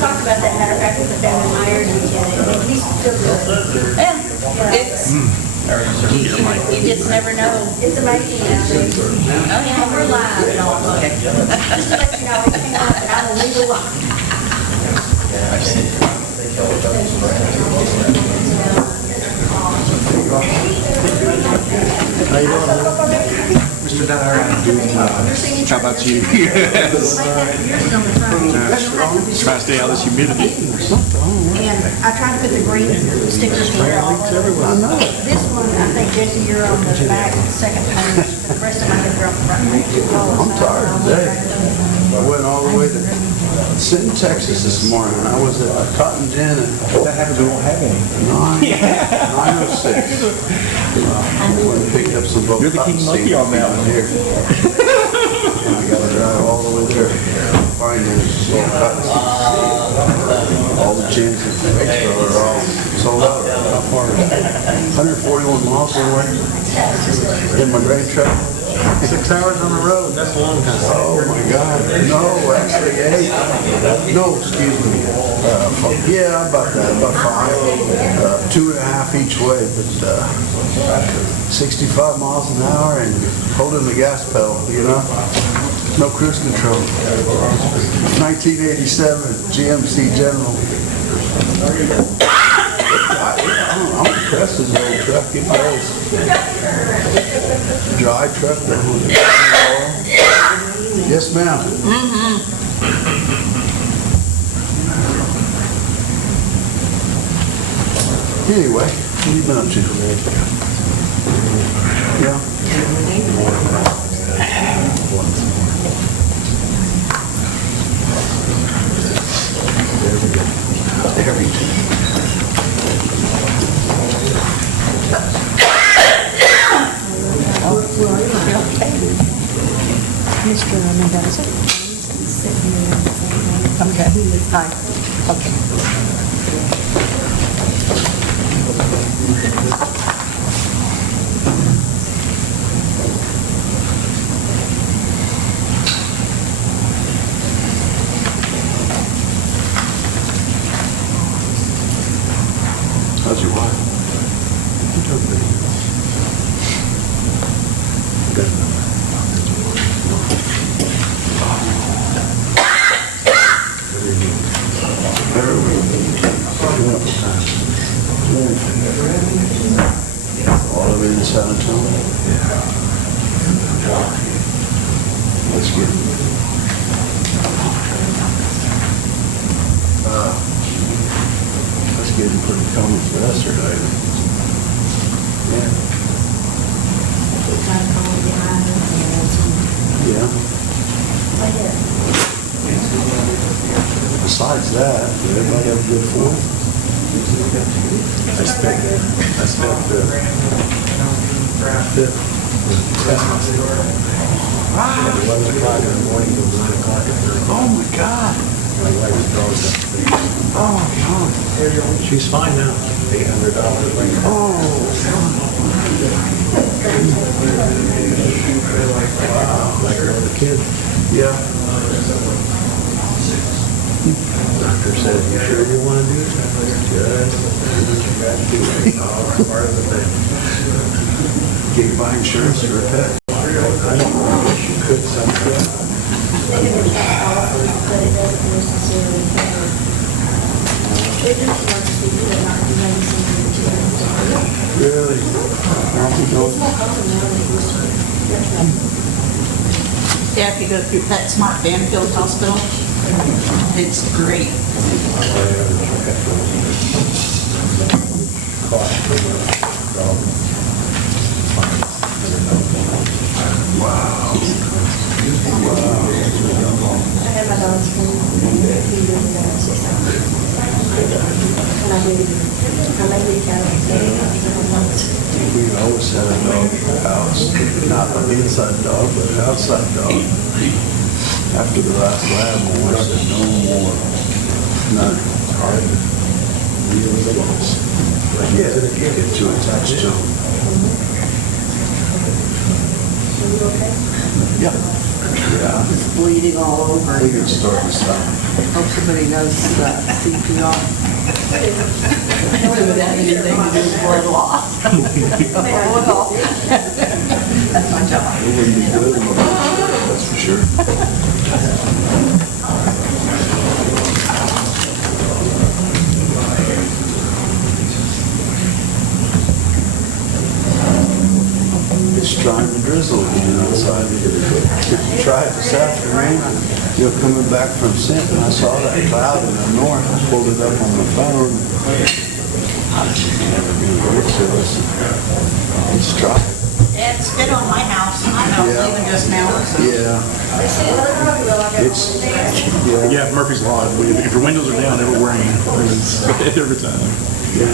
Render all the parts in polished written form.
talked about that matter of fact with the family Myers weekend. He's still good. Yeah, it's, you just never know. It's amazing. Oh, yeah. We're live and all. Okay. Just to let you know, it came out that I will leave it alone. How you doing, Mr. Dyer? How about you? Yes. Try to stay out of this humidity. And I tried to put the green stickers where all of them. I know. This one, I think, Jesse, you're on the back, second page, but the rest of my head are on the front page. I'm tired today. I went all the way to Sinton, Texas this morning. I was at a Cotton Gin at That happens, we won't have any. 9:06. Went and picked up some You're the king monkey on that one. here. And I got to drive all the way there. Find those little cuts. All the gins in Castroville are all sold out. How far? 141 miles away. In my grain truck. 6 hours on the road, that's a long time. Oh my God, no, actually 8. No, excuse me. Yeah, about that, about 5. 2.5 each way, but 65 miles an hour and holding the gas pedal, you know? No cruise control. 1987 GMC General. I'm impressed with the old truck, it goes. Dry truck. Yes, ma'am. Anyway, what have you been up to? Yeah. There we go. Mr. Mendoza. Okay. Hi. Okay. How's your wife? Good. All of it in San Antonio? That's good. That's getting pretty common for us today. Yeah. Yeah. Besides that, did everybody have a good Fourth? I spent the 5th with Christmas. At 11 o'clock in the morning to 9 o'clock at night. Oh my God. My wife's dog's up there. Oh, no. She's fine now. $800 later. Oh. Like another kid. Yeah. Doctor said, you sure you want to do this? Just do what you got to do. It's all part of the thing. Can you buy insurance for a pet? I don't know. You could sometime. But it doesn't necessarily cover. It just works for you and not do anything to you. Really? It's more common now than it used to be. Yeah, if you go through PetSmart Banfield Hospital, it's great. Wow. I had my dog's from a few years ago, and I made the cat. We always had a dog in the house, not an inside dog, but an outside dog. After the last lab, we said no more. None. Yeah, get too attached to them. Are you okay? Yeah. Yeah. It's bleeding all over. We can start this time. Hope somebody knows CPR. It wouldn't have anything to do with blood loss. Well, That's my job. It wouldn't be good, that's for sure. It's trying to drizzle again outside. If you try it this afternoon, you're coming back from Sint, and I saw that cloud in the north. I pulled it up on my phone. It's never gonna get to us. It's dry. Yeah, it's been on my house. I was Yeah. leaving just now, so. Yeah. It's, yeah. Yeah, Murphy's Law. If your windows are down, everywhere every time. Yeah.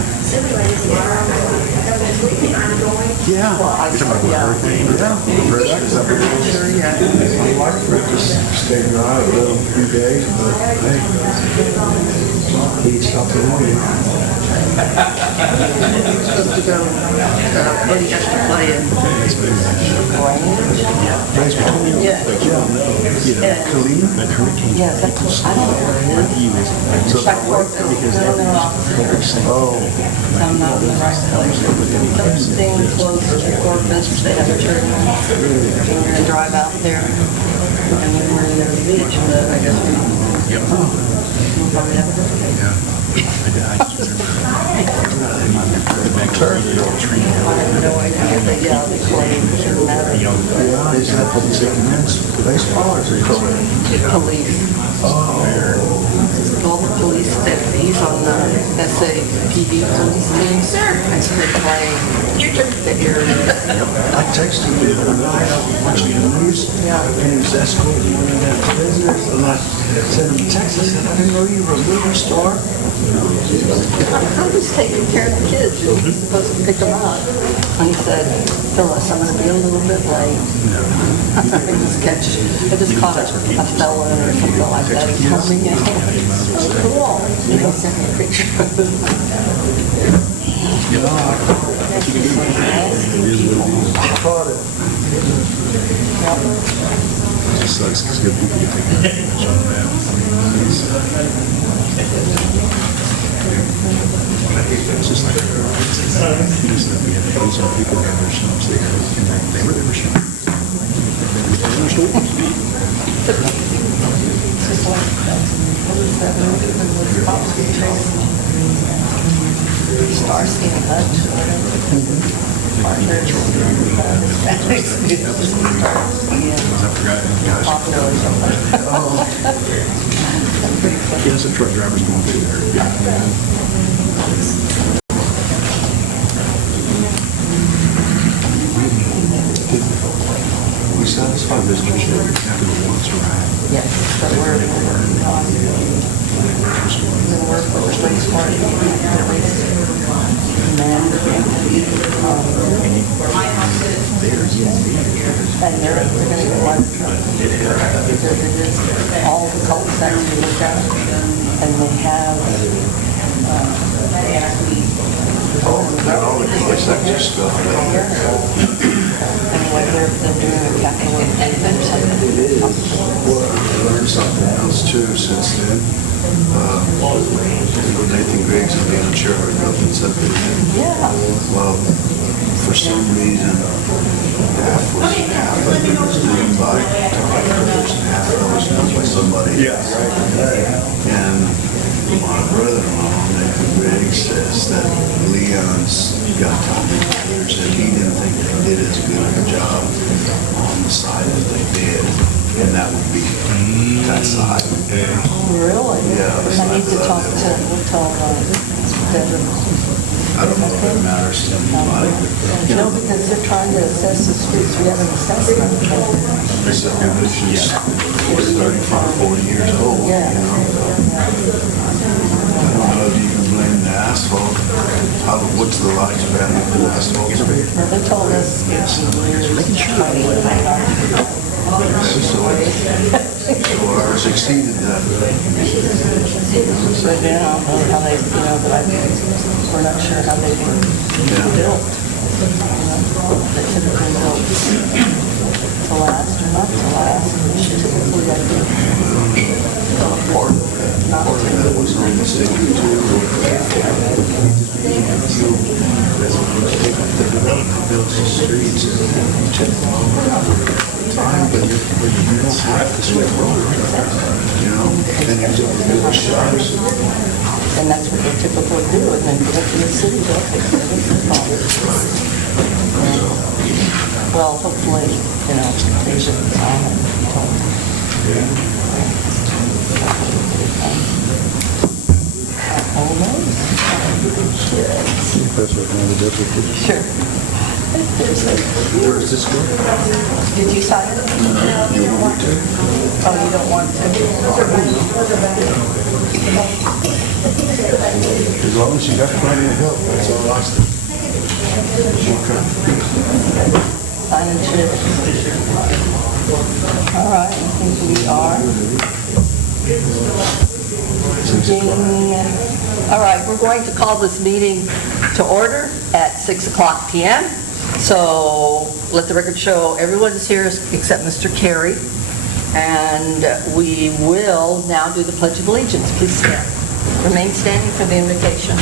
Yeah. You're talking about what, hurricane? sure, yeah. My wife for it to stay dry a few days, but hey, he'd stop the rain. You're supposed to go, where do you have to play in? Race between you. Yeah. Kalina? That hurricane. Yeah, is that cool? I don't know where it is. So Check for it, because they're in office. Oh, I'm not in the right place. Something close to Corpus, they have a church. We're gonna drive out there, and when we're near the beach, but I guess we'll probably have a good day. I just remember the big turf tree. I have no idea, but yeah, they claim it shouldn't matter. yeah, is that for the men's baseball or is it co-ed? Police. All the police, he's on the SAPD police team. And so they play the area. I texted him the other night, watching the news, and he was escorting one of them prisoners, and I sent him a text, I said, I didn't know you were a movie star. I was taking care of the kids, you were supposed to pick them up. And he said, Phyllis, I'm gonna be a little bit late. I just caught a fella or something like that, he's coming in. Oh, cool. And he sent me a picture. I caught it. It just sucks because good people get taken advantage of that. It's just like, we had to some people who had their shops there, and they were there for shopping. Starsky and Hutch or whatever. I forgot, gosh. Popular or something. Yeah, some truck drivers going through there. Yeah. We satisfied Mr. Shea. After the once ride. Yes, but we're going to work with the police department, the police commander, and they're going to get one truck. Because it is all the cul-de-sacs we look at, and they have, All the cul-de-sac stuff. anyway, they're doing a capital improvement or something. Well, I learned something else too since then. Nathan Griggs and Leon Sherwood built in subdivision. Yeah. Well, for some reason, half of it was done by developers and half of it was done by somebody else. And my brother-in-law, Nathan Griggs, says that Leon's got others and he didn't think they did as good of a job on the side as they did. And that would be that side. Really? Yeah. I need to talk to, we'll tell Devin. I don't know if it matters to anybody, but No, because they're trying to assess the streets. We have an assessment. the subdivision's 35, 40 years old, you Yeah. know. I don't know if you can blame the asphalt. What's the lifespan of the asphalt? Well, they told us 15 years. So ours exceeded that. But then I don't know how they, but we're not sure how they were built. They could have been built to last or not to last, which typically I think not to. Builds the streets and time, but you don't have to switch roads, you know? And you do the shops. And that's what they typically do, and then get up to the city, they'll fix it. Well, hopefully, you know, they should, almost. That's what kind of difference. Sure. Where does this go? Did you sign it? No, you don't want to. Oh, you don't want to? As long as you got plenty of help, that's all I say. Sign and chip. All right, I think we are. Ding. All right, we're going to call this meeting to order at 6 o'clock p.m. So let the record show everyone is here except Mr. Carey. And we will now do the Pledge of Allegiance. Please stand. Remain standing for the invocation.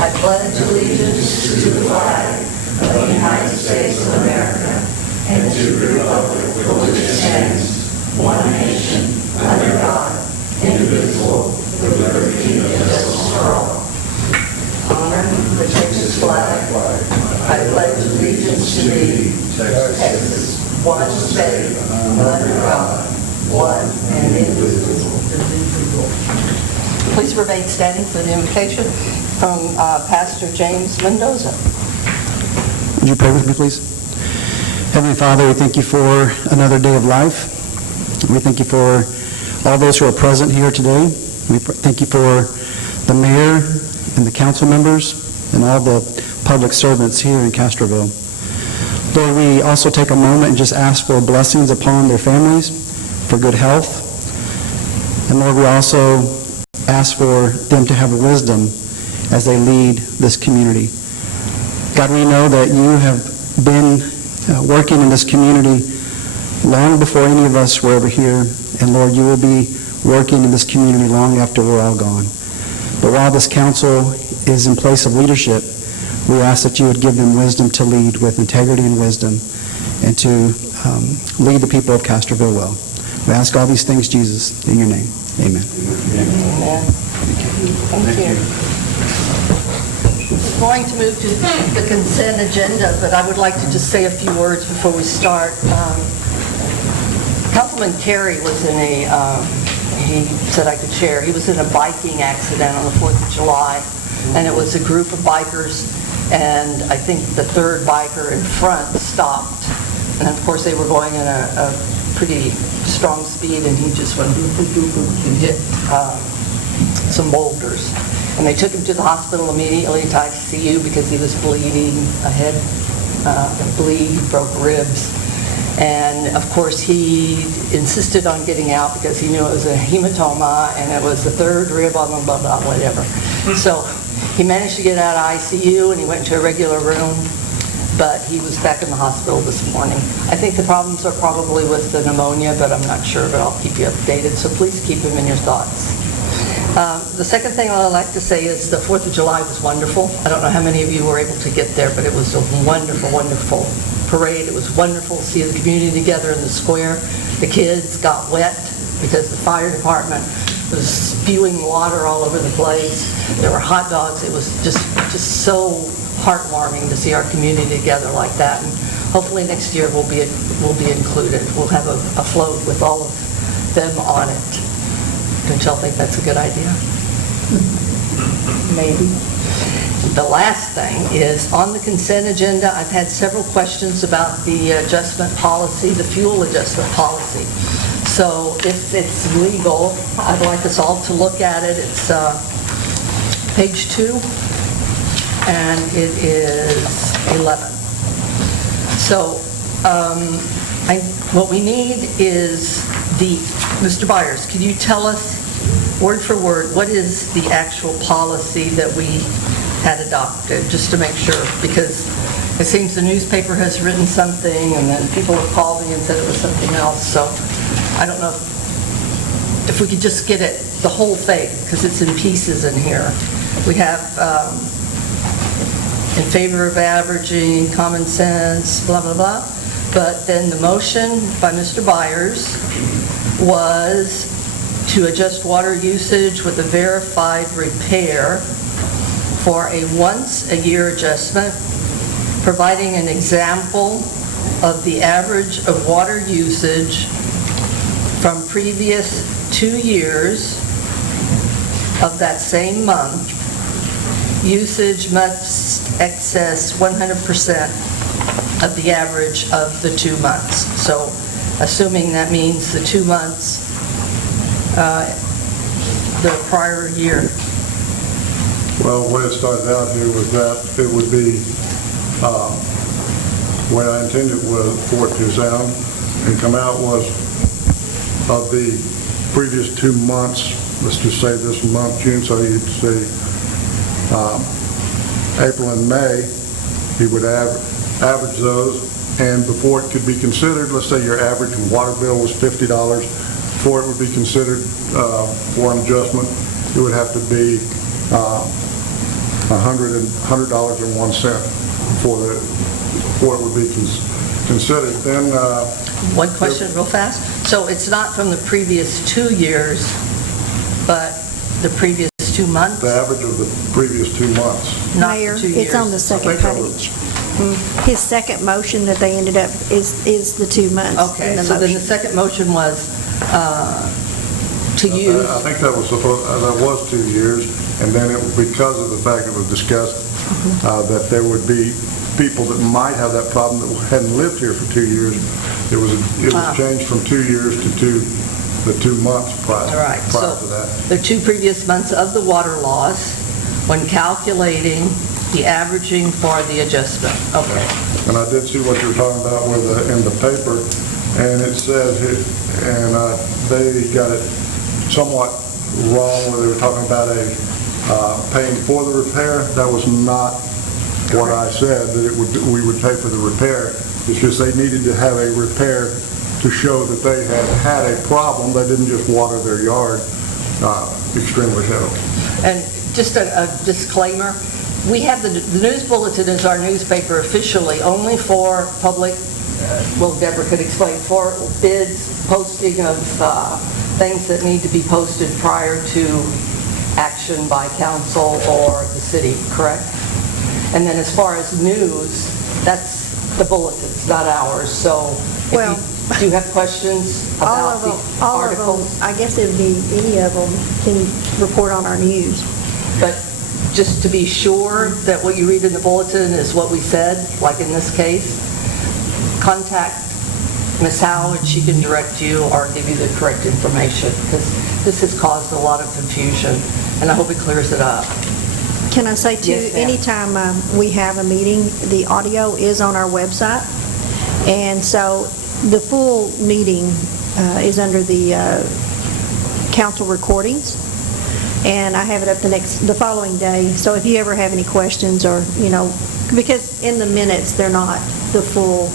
I pledge allegiance to the flag of the United States of America and to the republic for which it stands, one nation, under God, indivisible, with liberty and justice for all. Honor the Texas flag. I pledge allegiance to thee, Texas, one state, under God, one and indivisible. Please remain standing for the invocation from Pastor James Mendoza. Would you pray with me, please? Heavenly Father, we thank you for another day of life. We thank you for all those who are present here today. We thank you for the mayor and the council members and all the public servants here in Castroville. Lord, we also take a moment and just ask for blessings upon their families, for good health. And Lord, we also ask for them to have wisdom as they lead this community. God, we know that you have been working in this community long before any of us were ever here. And Lord, you will be working in this community long after we're all gone. But while this council is in place of leadership, we ask that you would give them wisdom to lead with integrity and wisdom and to lead the people of Castroville well. We ask all these things, Jesus, in your name. Amen. Amen. Thank you. We're going to move to the consent agenda, but I would like to just say a few words before we start. Councilman Terry was in he said I could share, he was in a biking accident on the 4th of July, and it was a group of bikers, and I think the third biker in front stopped. And of course they were going in a pretty strong speed, and he just went boop, boop, boop, boop, and hit some boulders. And they took him to the hospital immediately to ICU because he was bleeding, a head bleed, he broke ribs. And of course he insisted on getting out because he knew it was a hematoma and it was the third rib on the blah, blah, whatever. So he managed to get out of ICU and he went to a regular room, but he was back in the hospital this morning. I think the problems are probably with the pneumonia, but I'm not sure, but I'll keep you updated. So please keep him in your thoughts. The second thing I'd like to say is the 4th of July was wonderful. I don't know how many of you were able to get there, but it was a wonderful, wonderful parade. It was wonderful to see the community together in the square. The kids got wet because the fire department was spewing water all over the place. There were hot dogs. It was just so heartwarming to see our community together like that. And hopefully next year we'll be included. We'll have a float with all of them on it. Don't y'all think that's a good idea? Maybe. The last thing is, on the consent agenda, I've had several questions about the adjustment policy, the fuel adjustment policy. So if it's legal, I'd like us all to look at it. It's page 2, and it is 11. So what we need is Mr. Byers, can you tell us word for word what is the actual policy that we had adopted, just to make sure, because it seems the newspaper has written something, and then people have called me and said it was something else, so I don't know if we could just get it, the whole thing, because it's in pieces in here. We have in favor of averaging, common sense, blah, blah, blah. But then the motion by Mr. Byers was to adjust water usage with a verified repair for a once-a-year adjustment, providing an example of the average of water usage from previous 2 years of that same month. Usage must excess 100% of the average of the 2 months. So assuming that means the 2 months, the prior year. Well, the way it started out here was that it would be, the way I intended was for it to sound and come out was of the previous 2 months, let's just say this month, June, so you'd say April and May, he would average those, and before it could be considered, let's say your average water bill was $50, before it would be considered for an adjustment, it would have to be $100.01 before it would be considered. Then One question real fast. So it's not from the previous 2 years, but the previous 2 months? the average of the previous 2 months. Not Mayor, the 2 years. it's on the second I think that was- page. His second motion that they ended up is the 2 months. Okay, in the so then the motion. second motion was to use, I think that was 2 years, and then it was because of the fact it was discussed that there would be people that might have that problem that hadn't lived here for 2 years. It was changed from 2 years to the 2 months all right, prior so to that. the 2 previous months of the water loss when calculating the averaging for the adjustment. Okay. And I did see what you were talking about in the paper, and it says, and they got it somewhat wrong, where they were talking about paying for the repair. That was not what I said, that we would pay for the repair. It's just they needed to have a repair to show that they had a problem. They didn't just water their yard extremely heavily. And just a disclaimer, we have the News Bulletin is our newspaper officially only for public, well, Deborah could explain, for bids, posting of things that need to be posted prior to action by council or the city, correct? And then as far as news, that's the bulletins, not ours. So Well- if you do have questions All about of the them, all of them, articles, I guess it would be any of them can report on our news. but just to be sure that what you read in the bulletin is what we said, like in this case, contact Ms. Howe and she can direct you or give you the correct information, because this has caused a lot of confusion, and I hope it clears it up. Can I say too, Yes, ma'am. anytime we have a meeting, the audio is on our website, and so the full meeting is under the council recordings, and I have it up the following day. So if you ever have any questions or, because in the minutes, they're not the full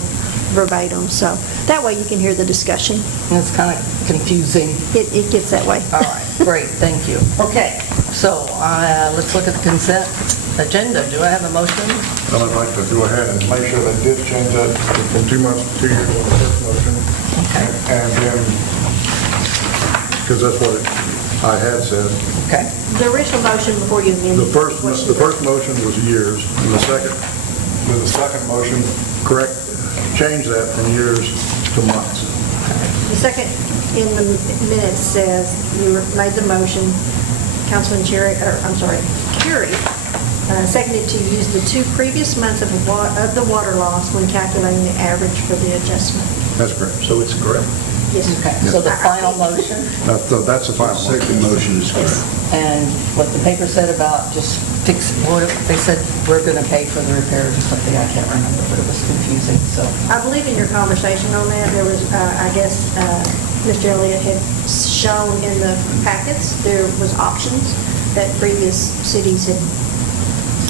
verbatim, so that way you can hear the discussion. And it's kind of confusing. It gets that way. All right, great, thank you. Okay, so let's look at the consent agenda. Do I have a motion? And I'd like to go ahead and make sure they did change that from 2 months to 2 years on the first motion. Okay. And then, because that's what I had said. Okay. The original motion before you amended. The first motion was years, and the second motion, change that from years to months. The second in the minutes says you made the motion, Councilman Carey, seconded to use the 2 previous months of the water loss when calculating the average for the adjustment. That's correct. So it's correct. Yes, sir. Okay, so the final motion, That's the final motion. Second motion is correct. and what the paper said about just fix, they said we're going to pay for the repairs or something, I can't remember, but it was confusing, so. I believe in your conversation on that, there was, I guess, Mr. Elliott had shown in the packets, there was options that previous cities had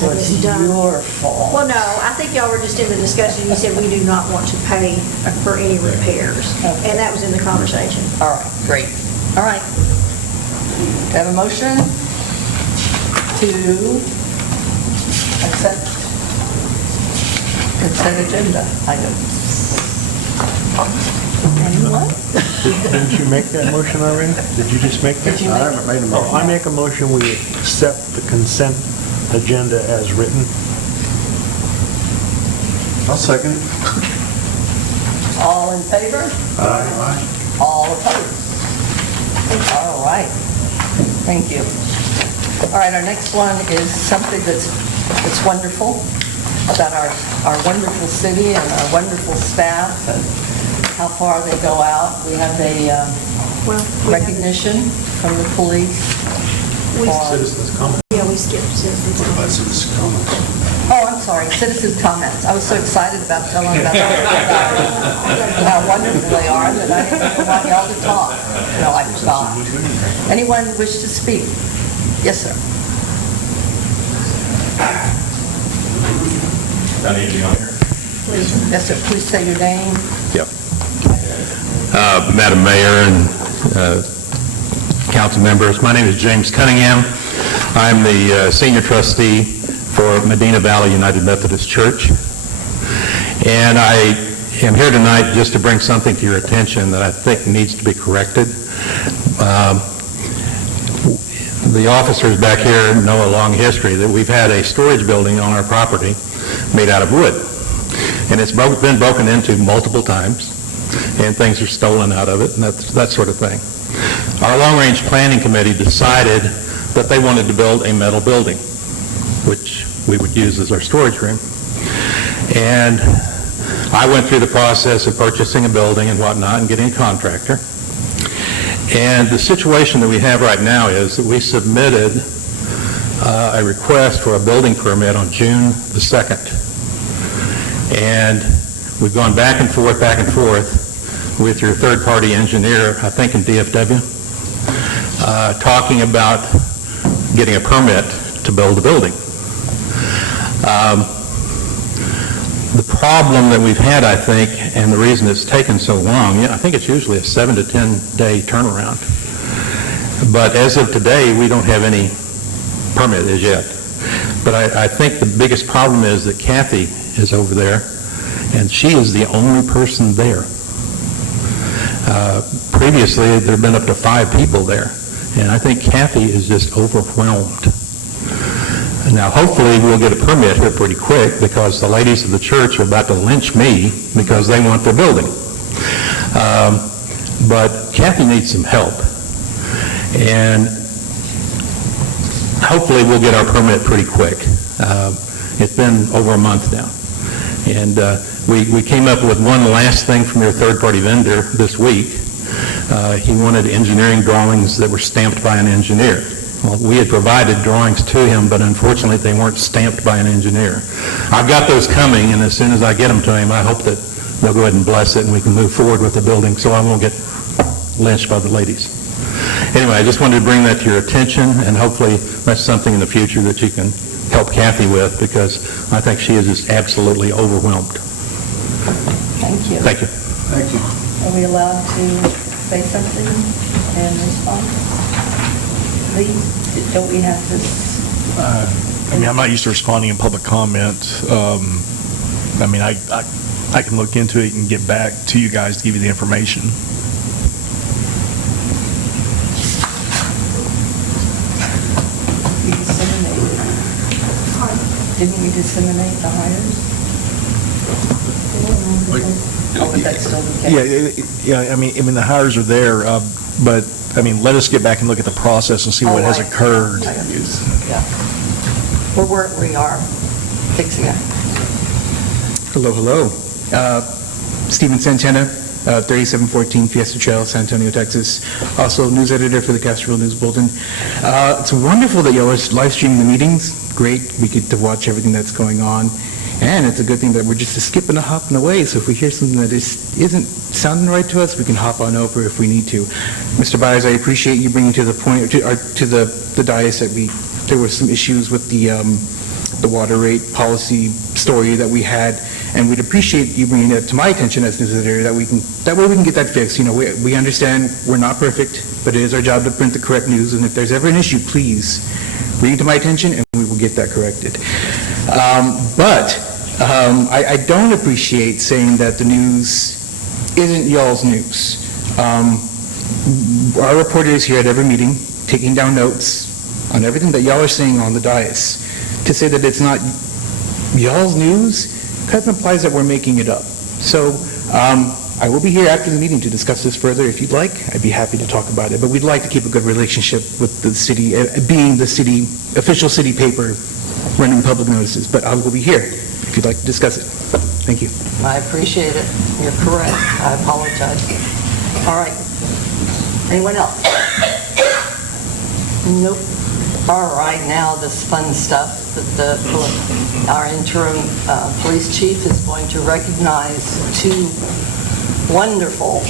was done. your fault. Well, no, I think y'all were just in the discussion, you said we do not want to pay for any repairs, and that was in the conversation. All right, great. All right. Do I have a motion to accept consent agenda items? Anyone? Didn't you make that motion already? Did you just make that? Did you I make? haven't made a Oh, motion. I make a motion, we accept the consent agenda as written. I'll second it. All in favor? Aye. All opposed? All right. Thank you. All right, our next one is something that's wonderful about our wonderful city and our wonderful staff and how far they go out. We have a Well, we have- recognition from the police. for- Citizens' comment. Yeah, we skipped citizens. Oh, I'm sorry, citizens' comments. I was so excited about telling about how wonderful they are that I didn't even want y'all to talk. No, I forgot. Anyone wish to speak? Yes, sir. Yes, sir. Please say your name. Yep. Madam Mayor and council members, my name is James Cunningham. I'm the senior trustee for Medina Valley United Methodist Church. And I am here tonight just to bring something to your attention that I think needs to be corrected. The officers back here know a long history that we've had a storage building on our property made out of wood. And it's been broken into multiple times, and things are stolen out of it, and that sort of thing. Our long-range planning committee decided that they wanted to build a metal building, which we would use as our storage room. And I went through the process of purchasing a building and whatnot and getting a contractor. And the situation that we have right now is that we submitted a request for a building permit on June the 2nd. And we've gone back and forth with your third-party engineer, I think in DFW, talking about getting a permit to build a building. The problem that we've had, I think, and the reason it's taken so long, I think it's usually a 7 to 10 day turnaround. But as of today, we don't have any permit as yet. But I think the biggest problem is that Kathy is over there, and she is the only person there. Previously, there have been up to 5 people there, and I think Kathy is just overwhelmed. Now, hopefully, we'll get a permit here pretty quick because the ladies of the church are about to lynch me because they want their building. But Kathy needs some help, and hopefully, we'll get our permit pretty quick. It's been over a month now. And we came up with one last thing from your third-party vendor this week. He wanted engineering drawings that were stamped by an engineer. Well, we had provided drawings to him, but unfortunately they weren't stamped by an engineer. I've got those coming, and as soon as I get them to him, I hope that they'll go ahead and bless it and we can move forward with the building so I won't get lynched by the ladies. Anyway, I just wanted to bring that to your attention, and hopefully that's something in the future that you can help Kathy with, because I think she is just absolutely overwhelmed. Thank you. Thank you. Thank you. Are we allowed to say something in response? Lee, don't we have this? I mean, I'm not used to responding in public comment. I mean, I can look into it and get back to you guys to give you the information. We disseminated. Didn't we disseminate the hires? Oh, but that's still the case. Yeah. I mean, the hires are there, but I mean, let us get back and look at the process and see what has Oh, I see. occurred. I understand. Yeah. We are fixing it. Hello. Stephen Santana, 3714 Fiesta Trail, San Antonio, Texas. Also news editor for the Castroville News Bulletin. It's wonderful that y'all are live streaming the meetings. Great. We get to watch everything that's going on. And it's a good thing that we're just skipping and hopping away. So if we hear something that isn't sounding right to us, we can hop on over if we need to. Mr. Byers, I appreciate you bringing to the point, to the dais that there were some issues with the the water rate policy story that we had, and we'd appreciate you bringing it to my attention as news editor, that way we can get that fixed. You know, we understand we're not perfect, but it is our job to print the correct news, and if there's ever an issue, please bring it to my attention, and we will get that corrected. I don't appreciate saying that the news isn't y'all's news. Our reporter is here at every meeting, taking down notes on everything that y'all are saying on the dais. To say that it's not y'all's news kind of implies that we're making it up. So I will be here after the meeting to discuss this further. If you'd like, I'd be happy to talk about it. But we'd like to keep a good relationship with the city, being the city, official city paper, running public notices. But I will be here if you'd like to discuss it. Thank you. I appreciate it. You're correct. I apologize. All right. Anyone else? Nope. All right, now this fun stuff that our interim police chief is going to recognize two wonderful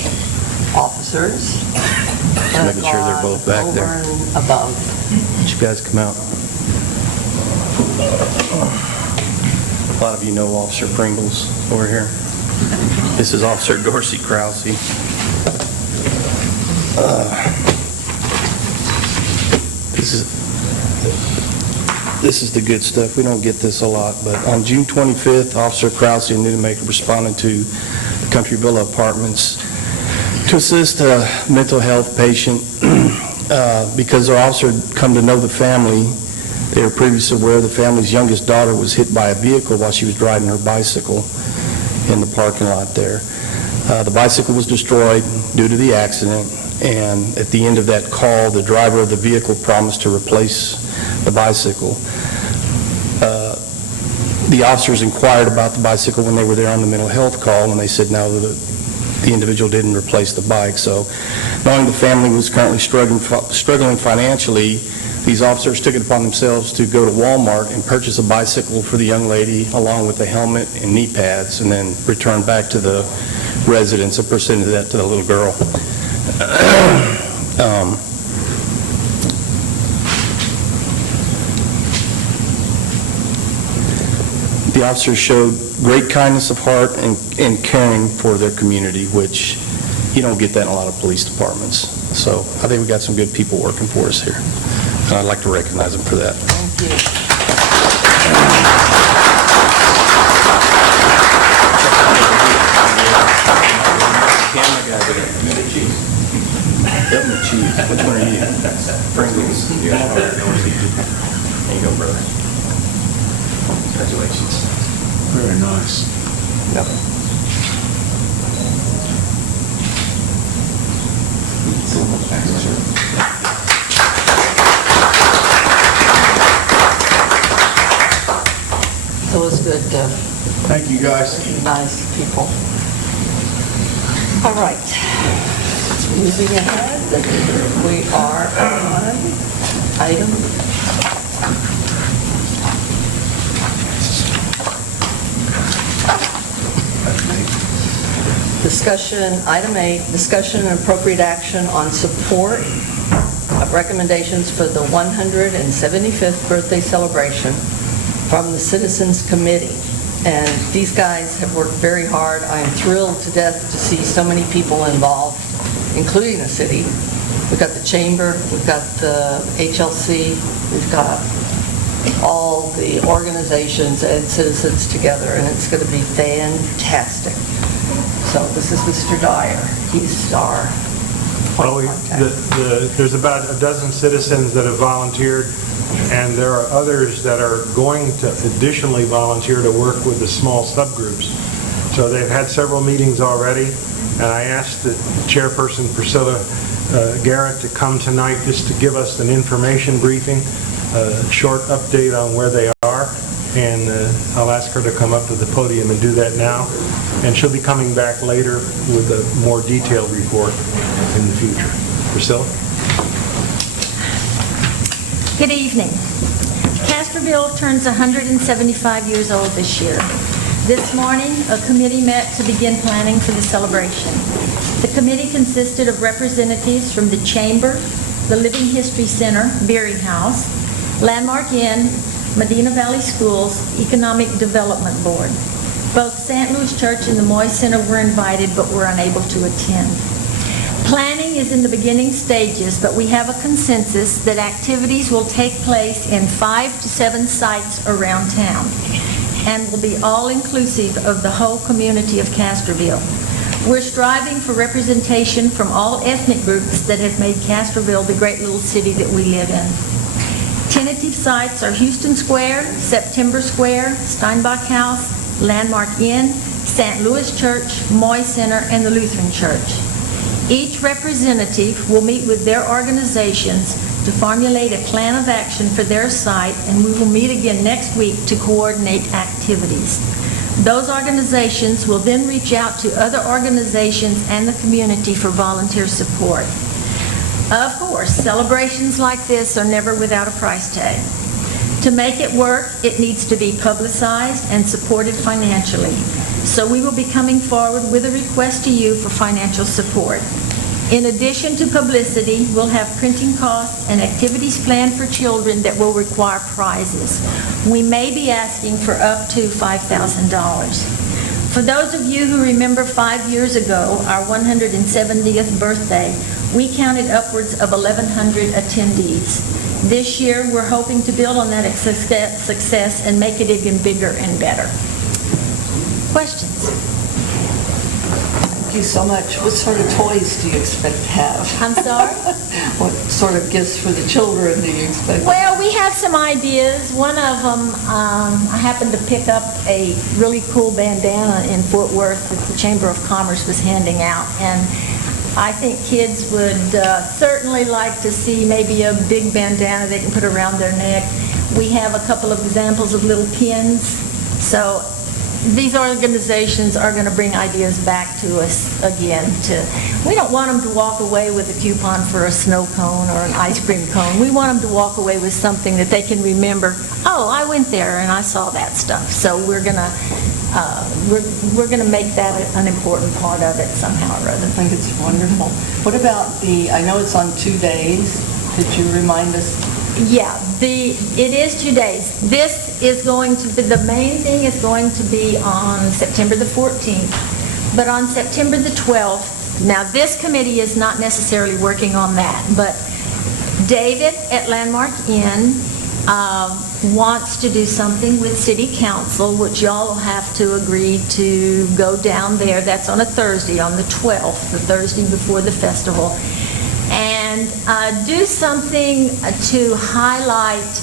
officers. Just making sure they're both back there. Over and above. Did you guys come out? A lot of you know Officer Pringles over here. This is Officer Dorsey Krause. This is the good stuff. We don't get this a lot, but on June 25th, Officer Krause in Newton-Macon responded to the Countryville Apartments to assist a mental health patient because our officer had come to know the family. They were previously aware the family's youngest daughter was hit by a vehicle while she was driving her bicycle in the parking lot there. The bicycle was destroyed due to the accident, and at the end of that call, the driver of the vehicle promised to replace the bicycle. The officers inquired about the bicycle when they were there on the mental health call, and they said no, the individual didn't replace the bike. So knowing the family was currently struggling financially, these officers took it upon themselves to go to Walmart and purchase a bicycle for the young lady along with a helmet and knee pads, and then return back to the residence and presented that to the little girl. The officers showed great kindness of heart and caring for their community, which you don't get that in a lot of police departments. So I think we got some good people working for us here, and I'd like to recognize them for that. Thank you. Camera guy there. Yep, the chief. Which one are you? Pringles. There you go, brother. Congratulations. Very nice. Yep. So it's good to Thank you, guys. recognize people. All right. Moving ahead, we are on item discussion, item 8, discussion and appropriate action on support of recommendations for the 175th birthday celebration from the Citizens Committee. And these guys have worked very hard. I am thrilled to death to see so many people involved, including the city. We've got the chamber, we've got the HLC, we've got all the organizations and citizens together, and it's going to be fantastic. So this is Mr. Dyer. He's our point Well, of contact. there's about a dozen citizens that have volunteered, and there are others that are going to additionally volunteer to work with the small subgroups. So they've had several meetings already, and I asked the chairperson, Priscilla Garrett, to come tonight just to give us an information briefing, a short update on where they are, and I'll ask her to come up to the podium and do that now. And she'll be coming back later with a more detailed report in the future. Priscilla? Good evening. Castroville turns 175 years old this year. This morning, a committee met to begin planning for the celebration. The committee consisted of representatives from the Chamber, the Living History Center, Beery House, Landmark Inn, Medina Valley Schools Economic Development Board. Both St. Louis Church and the Moy Center were invited but were unable to attend. Planning is in the beginning stages, but we have a consensus that activities will take place in 5 to 7 sites around town and will be all-inclusive of the whole community of Castroville. We're striving for representation from all ethnic groups that have made Castroville the great little city that we live in. Tentative sites are Houston Square, September Square, Steinbach House, Landmark Inn, St. Louis Church, Moy Center, and the Lutheran Church. Each representative will meet with their organizations to formulate a plan of action for their site, and we will meet again next week to coordinate activities. Those organizations will then reach out to other organizations and the community for volunteer support. Of course, celebrations like this are never without a price tag. To make it work, it needs to be publicized and supported financially. So we will be coming forward with a request to you for financial support. In addition to publicity, we'll have printing costs and activities planned for children that will require prizes. We may be asking for up to $5,000. For those of you who remember 5 years ago, our 170th birthday, we counted upwards of 1,100 attendees. This year, we're hoping to build on that success and make it even bigger and better. Questions? Thank you so much. What sort of toys do you expect to have? I'm sorry? What sort of gifts for the children do you expect? Well, we have some ideas. One of them, I happened to pick up a really cool bandana in Fort Worth that the Chamber of Commerce was handing out, and I think kids would certainly like to see maybe a big bandana they can put around their neck. We have a couple of examples of little pins. So these organizations are going to bring ideas back to us again. We don't want them to walk away with a coupon for a snow cone or an ice cream cone. We want them to walk away with something that they can remember, oh, I went there and I saw that stuff. So we're going to make that an important part of it somehow or other. I think it's wonderful. What about I know it's on 2 days. Could you remind us? Yeah, it is 2 days. This is going to be, the main thing is going to be on September the 14th. But on September the 12th, now this committee is not necessarily working on that, but David at Landmark Inn wants to do something with City Council, which y'all will have to agree to go down there. That's on a Thursday, on the 12th, the Thursday before the festival. And do something to highlight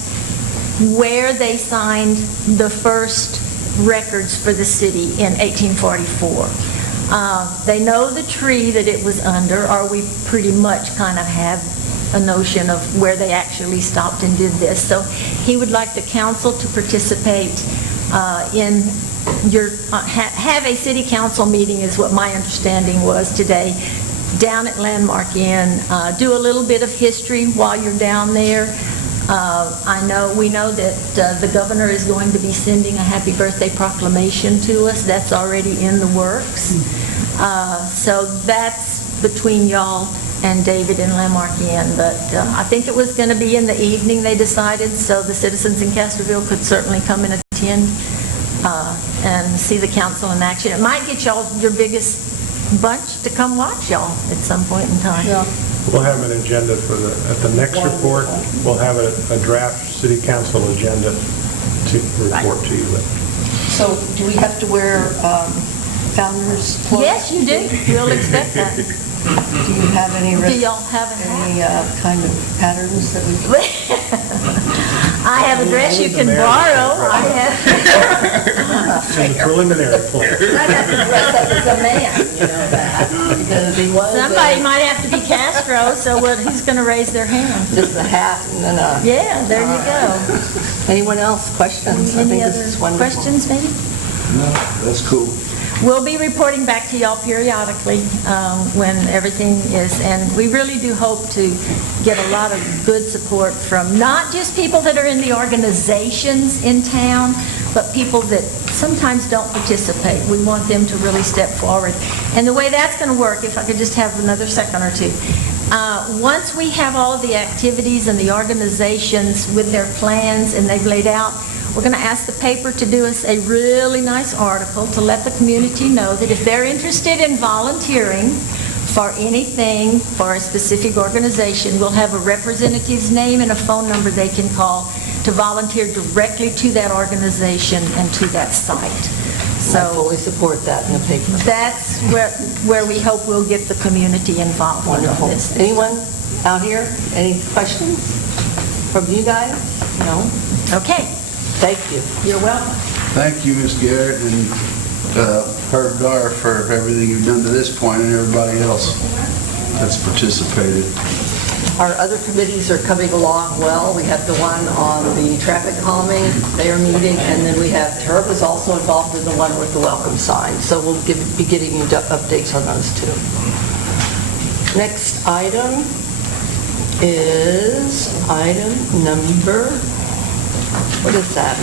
where they signed the first records for the city in 1844. They know the tree that it was under, or we pretty much kind of have a notion of where they actually stopped and did this. So he would like the council to participate in have a city council meeting, is what my understanding was today, down at Landmark Inn. Do a little bit of history while you're down there. We know that the governor is going to be sending a happy birthday proclamation to us. That's already in the works. So that's between y'all and David and Landmark Inn. But I think it was going to be in the evening, they decided, so the citizens in Castroville could certainly come and attend and see the council in action. It might get y'all your biggest bunch to come watch y'all at some point in time. Yeah. We'll have an agenda at the next report, we'll have a draft city council agenda to report to you with. So do we have to wear founders' clothes? Yes, you do. We'll expect that. Do you have any Do y'all have any kind of patterns that we... I have a dress you can borrow. I have... In the preliminary plan. I'd have to dress up as a man, you know that. Because he was... Somebody might have to be Castro, so who's going to raise their hand? Just a hat and then a... Yeah, there you go. Anyone else? Questions? I Any think other this is wonderful. questions, maybe? No, that's cool. We'll be reporting back to y'all periodically when everything is, and we really do hope to get a lot of good support from not just people that are in the organizations in town, but people that sometimes don't participate. We want them to really step forward. And the way that's going to work, if I could just have another second or two, Once we have all of the activities and the organizations with their plans and they've laid out, we're going to ask the paper to do us a really nice article to let the community know that if they're interested in volunteering for anything for a specific organization, we'll have a representative's name and a phone number they can call to volunteer directly to that organization and to that site. I So fully support that in the paper. that's where we hope we'll get the community involved with Wonderful. this. Anyone out here? Any questions from you guys? No? Okay, Thank you. you're welcome. Thank you, Ms. Garrett, and Herb Dar for everything you've done to this point, and everybody else that's participated. Our other committees are coming along well. We have the one on the traffic calming, they are meeting, and then we have, Herb is also involved in the one with the welcome sign. So we'll be getting you updates on those too. Next item is item number, what is that,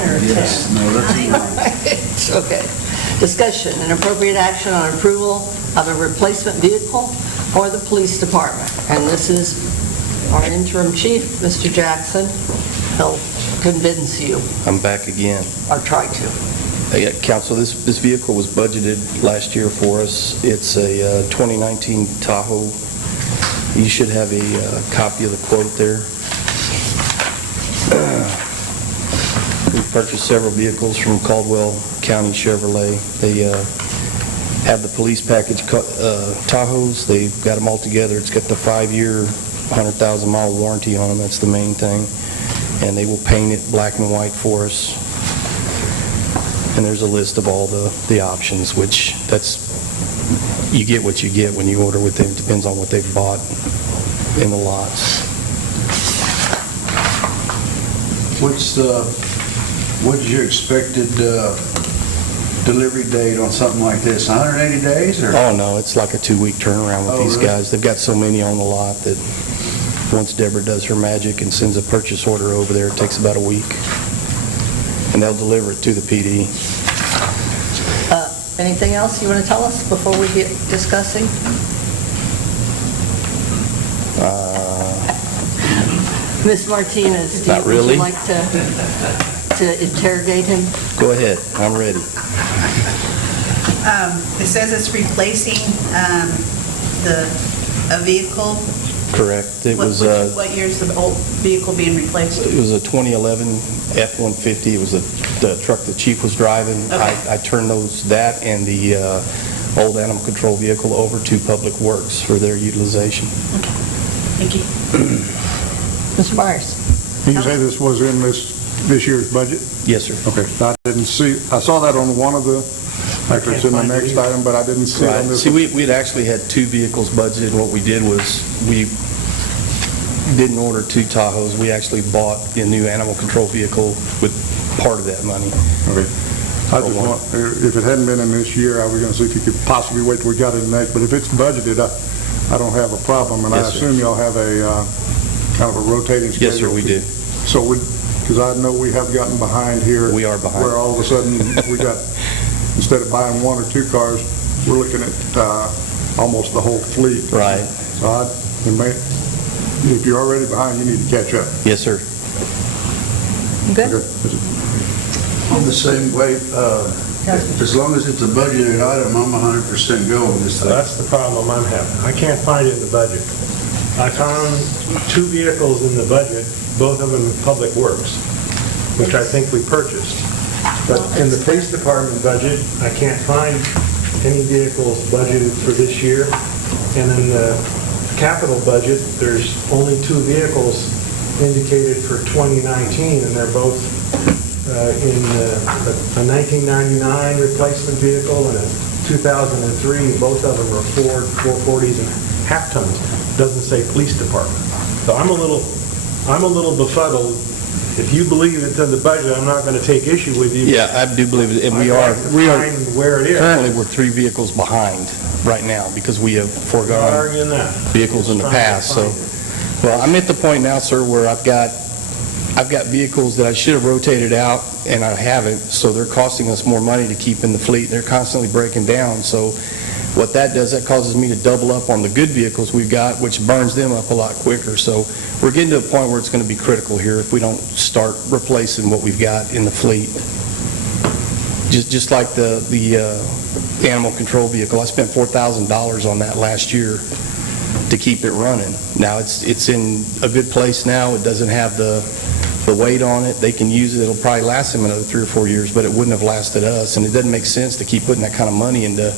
9 or 10? Yes, no, that's Okay. Discussion and appropriate action on approval of a replacement vehicle for the police department. And this is our interim chief, Mr. Jackson. He'll convince you, I'm back again. or try to. Council, this vehicle was budgeted last year for us. It's a 2019 Tahoe. You should have a copy of the quote there. We purchased several vehicles from Caldwell County Chevrolet. They have the police package Tahoes. They've got them all together. It's got the 5-year, 100,000-mile warranty on them. That's the main thing. And they will paint it black and white for us. And there's a list of all the options, which you get what you get when you order with them. It depends on what they've bought in the lots. What's your expected delivery date on something like this? 180 days, or? Oh, no, it's like a 2-week turnaround with Oh, these really? guys. They've got so many on the lot that once Deborah does her magic and sends a purchase order over there, it takes about a week. And they'll deliver it to the PD. Anything else you want to tell us before we get discussing? Ms. Martinez, Not would you really. like to interrogate him? Go ahead, I'm ready. It says it's replacing a vehicle. Correct. It was What year's the old vehicle being replaced? a 2011 F-150. It was the truck the chief was driving. Okay. I turned that and the old animal control vehicle over to Public Works for their utilization. Thank you. Mr. Myers? Did you say this was in this year's budget? Yes, sir. Okay, I didn't see, I saw that on one of the, actually it's in the can't find it next either. item, but I didn't see it on Right. this. See, we'd actually had 2 vehicles budgeted. What we did was we didn't order 2 Tahoes. We actually bought a new animal control vehicle with part of that money. Okay. I just want, if it hadn't been in this year, I was going to see if you could possibly wait till we got it next, but if it's budgeted, I don't have a problem, and I Yes, sir. assume y'all have a kind of a rotating schedule. Yes, sir, we do. So because I know we have gotten behind here. We are behind. Where all of a sudden, we got, instead of buying 1 or 2 cars, we're looking at almost the whole fleet. Right. So if you're already behind, you need to catch up. Yes, sir. Good? Okay. I'm the same way, as long as it's a budgeted item, I'm 100% go with this So thing. that's the problem I'm having. I can't find it in the budget. I found 2 vehicles in the budget, both of them in Public Works, which I think we purchased. But in the police department budget, I can't find any vehicles budgeted for this year. And in the capital budget, there's only 2 vehicles indicated for 2019, and they're both in a 1999 replacement vehicle and a 2003. Both of them are Ford 440s and half-tons. Doesn't say police department. So I'm a little befuddled. If you believe it's in the budget, I'm not going to take issue with you. Yeah, I do believe it, and we I'd are, like to find where it is. currently, we're 3 vehicles behind right now because we have Not foregone arguing that. vehicles in the Just trying to past, so. find it. Well, I'm at the point now, sir, where I've got vehicles that I should have rotated out, and I haven't, so they're costing us more money to keep in the fleet. They're constantly breaking down, so What that does, that causes me to double up on the good vehicles we've got, which burns them up a lot quicker. So we're getting to a point where it's going to be critical here if we don't start replacing what we've got in the fleet. Just like the animal control vehicle, I spent $4,000 on that last year to keep it running. Now, it's in a good place now. It doesn't have the weight on it. They can use it. It'll probably last them another 3 or 4 years, but it wouldn't have lasted us. And it doesn't make sense to keep putting that kind of money into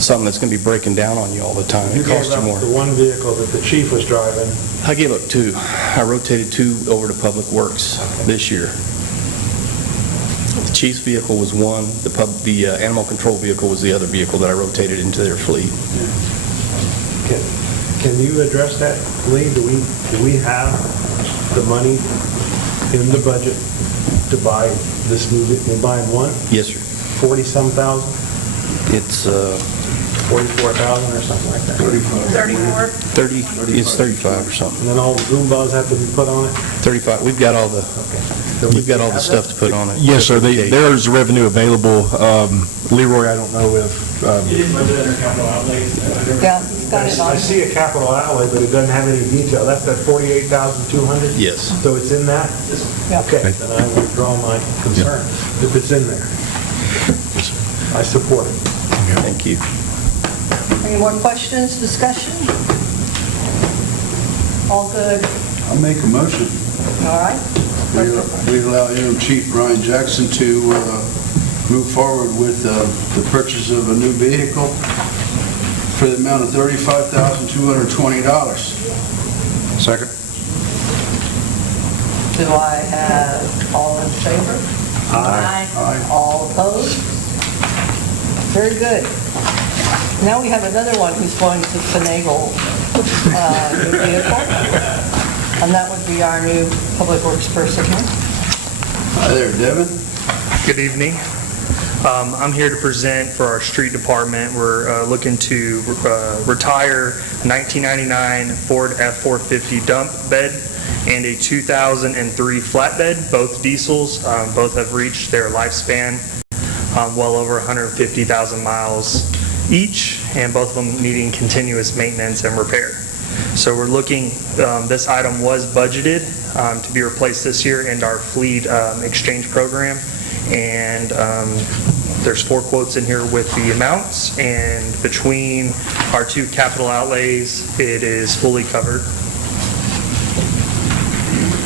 something that's going to be breaking down on you all the time. You It gave costs you up more. the one vehicle that the chief was driving. I gave up 2. I rotated 2 over to Public Works this year. The chief's vehicle was one, the animal control vehicle was the other vehicle that I rotated into their fleet. Can you address that, Lee? Do we have the money in the budget to buy this new, we're buying one? Yes, sir. 40-some thousand? It's 44,000 or something like that? 34. 30, it's 35 or something. And then all the Goombas have to be put on it? 35, we've got all the stuff to put on it. Yes, sir, there's revenue available. Leroy, I don't know if, Yeah, he's got it I on. see a capital outlay, but it doesn't have any detail. That's that 48,200? Yes. So it's in that? Yeah. Okay, then I withdraw my concern if it's in there. I support it. Thank you. Any more questions, discussion? All good, I'll make a motion. all right? We allow interim Chief Brian Jackson to move forward with the purchase of a new vehicle for the amount of $35,220. Second. Do I have all in favor? Aye. Aye. All opposed? Very good. Now we have another one who's going to finagle new vehicle, and that would be our new Public Works person here. Hi there, Devin. Good evening. I'm here to present for our street department. We're looking to retire a 1999 Ford F-450 dump bed and a 2003 flatbed, both diesels. Both have reached their lifespan, well over 150,000 miles each, and both of them needing continuous maintenance and repair. So we're looking, this item was budgeted to be replaced this year in our fleet exchange program, and there's 4 quotes in here with the amounts, and between our 2 capital outlays, it is fully covered.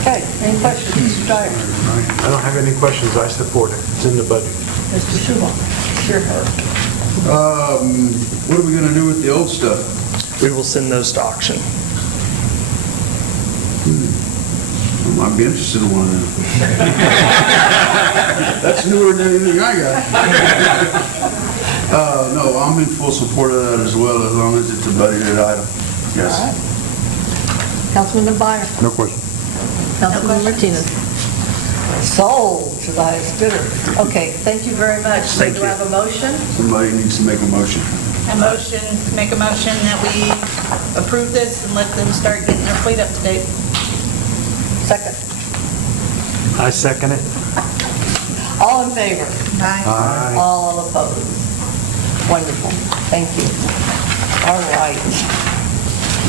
Okay, any questions, Mr. Dyer? I don't have any questions. I support it. It's in the budget. Mr. Schumacher? Sure. What are we going to do with the old stuff? We will send those to auction. I might be interested in one of them. That's newer than anything I got. No, I'm in full support of that as well, as long as it's a budgeted item. Yes. All right. Councilman Dwyer? No question. Councilman Martinez? Sold to the highest bidder. Okay, thank you very much. Thank Do I you. have a motion? Somebody needs to make a motion. Make a motion that we approve this and let them start getting their fleet up to date. Second. I second it. All in favor? Aye. All opposed? Wonderful. Thank you. All right.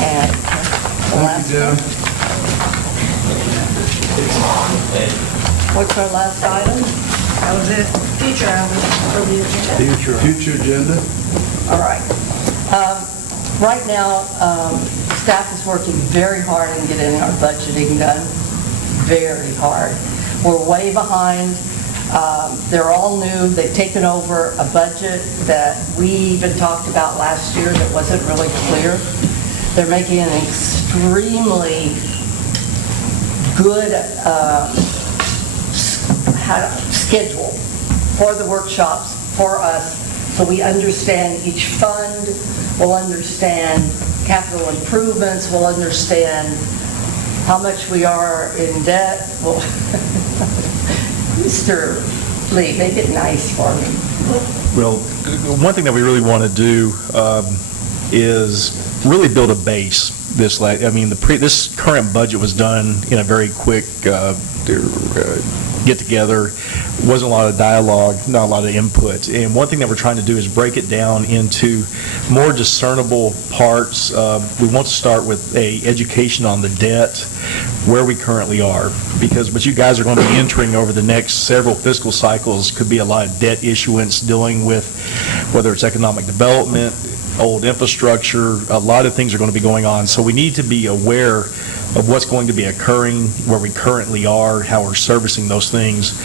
And the last Thank you, one. Devin. What's our last item? That was it. Future items for the agenda. Future agenda? All right. Right now, staff is working very hard in getting our budgeting done, very hard. We're way behind. They're all new. They've taken over a budget that we even talked about last year that wasn't really clear. They're making an extremely good schedule for the workshops, for us, so we understand each fund, we'll understand capital improvements, we'll understand how much we are in debt. Well, Mr. Lee, make it nice for me. well, one thing that we really want to do is really build a base. This current budget was done in a very quick get-together. wasn't a lot of dialogue, not a lot of input. And one thing that we're trying to do is break it down into more discernible parts. We want to start with a education on the debt, where we currently are, because what you guys are going to be entering over the next several fiscal cycles could be a lot of debt issuance dealing with whether it's economic development, old infrastructure, a lot of things are going to be going on. So we need to be aware of what's going to be occurring, where we currently are, how we're servicing those things.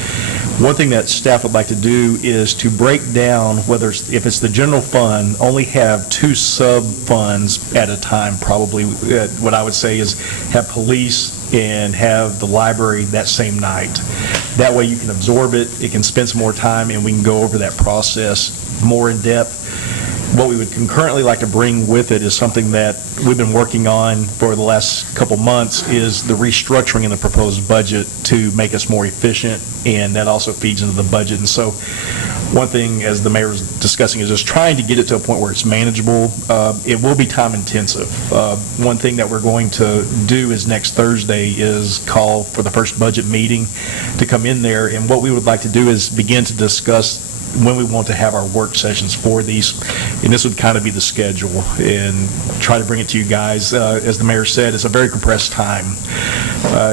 One thing that staff would like to do is to break down whether if it's the general fund, only have 2 sub-funds at a time, probably. What I would say is have police and have the library that same night. That way you can absorb it, it can spend some more time, and we can go over that process more in depth. What we would concurrently like to bring with it is something that we've been working on for the last couple months, is the restructuring in the proposed budget to make us more efficient, and that also feeds into the budget. And so one thing, as the mayor was discussing, is just trying to get it to a point where it's manageable. It will be time intensive. One thing that we're going to do is next Thursday is call for the first budget meeting to come in there, and what we would like to do is begin to discuss when we want to have our work sessions for these, and this would kind of be the schedule, and try to bring it to you guys. As the mayor said, it's a very compressed time.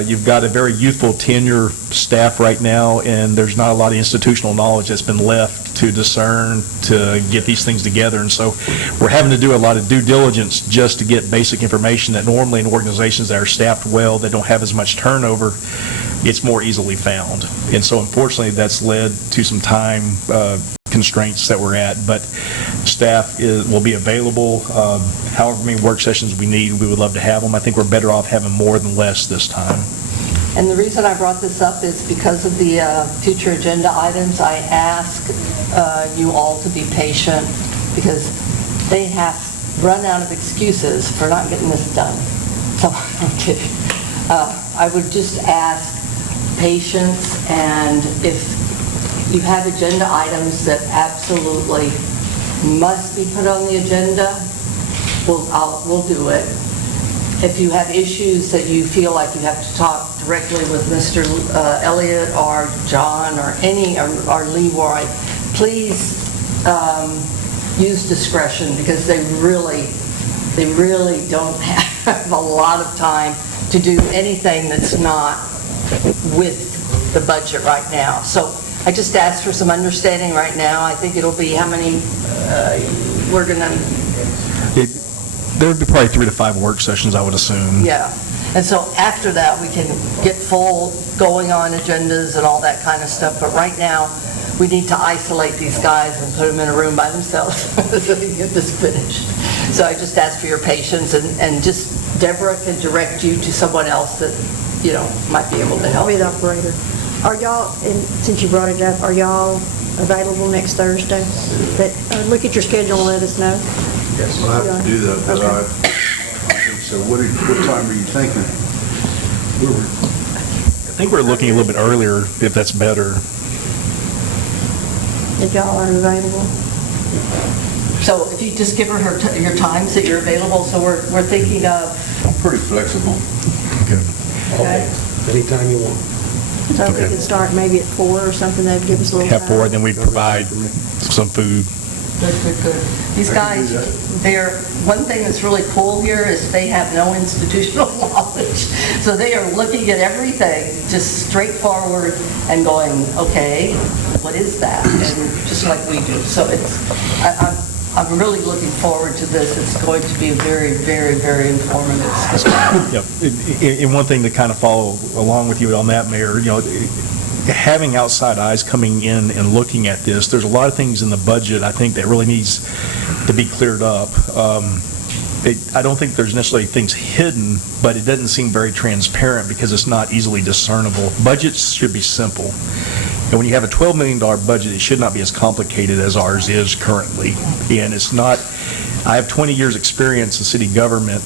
You've got a very youthful tenure staff right now, and there's not a lot of institutional knowledge that's been left to discern, to get these things together, and so we're having to do a lot of due diligence just to get basic information that normally in organizations that are staffed well, that don't have as much turnover, it's more easily found. And so unfortunately, that's led to some time constraints that we're at, but staff will be available. However many work sessions we need, we would love to have them. I think we're better off having more than less this time. And the reason I brought this up is because of the future agenda items. I ask you all to be patient, because they have run out of excuses for not getting this done. So, I'm kidding. I would just ask patience, and if you have agenda items that absolutely must be put on the agenda, we'll do it. If you have issues that you feel like you have to talk directly with Mr. Elliott or John or or Leroy, please use discretion, because they really don't have a lot of time to do anything that's not with the budget right now. So I just ask for some understanding right now. I think it'll be how many, we're going to... There would be probably 3 to 5 work sessions, I would assume. Yeah. And so after that, we can get full going on agendas and all that kind of stuff. But right now, we need to isolate these guys and put them in a room by themselves so we can get this finished. So I just ask for your patience, and just Deborah can direct you to someone else that, might be able to help. I'll be the operator. Are y'all, and since you brought it up, are y'all available next Thursday? Look at your schedule and let us know. Yes, I'll have to do that, but Okay. so what time are you thinking? I think we're looking a little bit earlier, if that's better. If y'all are available. So if you just give her your times that you're available, so we're thinking of... I'm pretty flexible. Okay. Anytime you want. So we Okay. could start maybe at 4 or something, that'd give us a little time. Have 4, then we provide some food. Good. These guys, one thing that's really cool here is they have no institutional knowledge. So they are looking at everything just straightforward and going, okay, what is that? And just like we do. So I'm really looking forward to this. It's going to be a very, very, very informative discussion. Yep. And one thing to kind of follow along with you on that, Mayor, having outside eyes coming in and looking at this, there's a lot of things in the budget, I think, that really needs to be cleared up. I don't think there's necessarily things hidden, but it doesn't seem very transparent because it's not easily discernible. Budgets should be simple. And when you have a $12 million budget, it should not be as complicated as ours is currently. And it's not, I have 20 years experience in city government,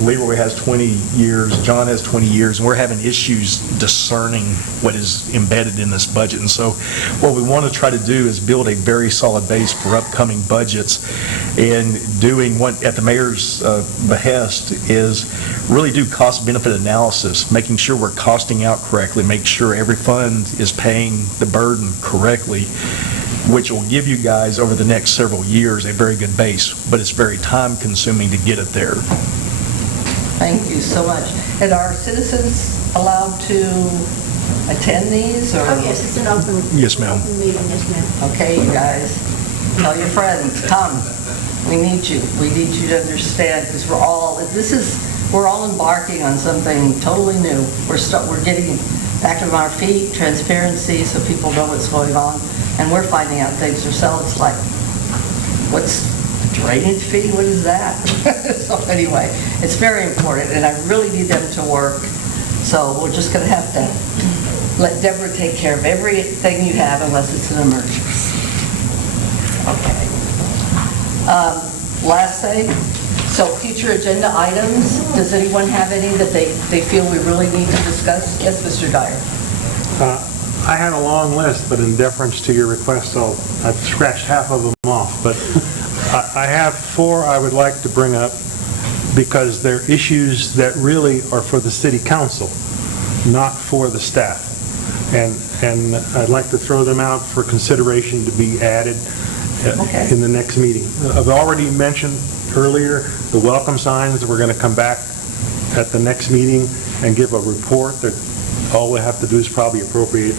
Leroy has 20 years, John has 20 years, and we're having issues discerning what is embedded in this budget. And so what we want to try to do is build a very solid base for upcoming budgets, and doing what, at the mayor's behest, is really do cost-benefit analysis, making sure we're costing out correctly, make sure every fund is paying the burden correctly, which will give you guys over the next several years a very good base, but it's very time-consuming to get it there. Thank you so much. And are citizens allowed to attend these, or? Oh, yes, it's an open. Yes, ma'am. Open meeting, yes, ma'am. Okay, you guys, tell your friends, come. We need you. We need you to understand, because we're all embarking on something totally new. We're getting back on our feet, transparency, so people know what's going on, and we're finding out things ourselves, like, what's the drainage fee? What is that? So anyway, it's very important, and I really need them to work. So we're just going to have to let Deborah take care of everything you have unless it's an emergency. Okay. Last thing, so future agenda items, does anyone have any that they feel we really need to discuss? Yes, Mr. Dyer. I had a long list, but in deference to your request, I've scratched half of them off. But I have 4 I would like to bring up, because they're issues that really are for the city council, not for the staff. And I'd like to throw them out for consideration to be added in the next meeting. I've already mentioned earlier the welcome signs. We're going to come back at the next meeting and give a report that all we have to do is probably appropriate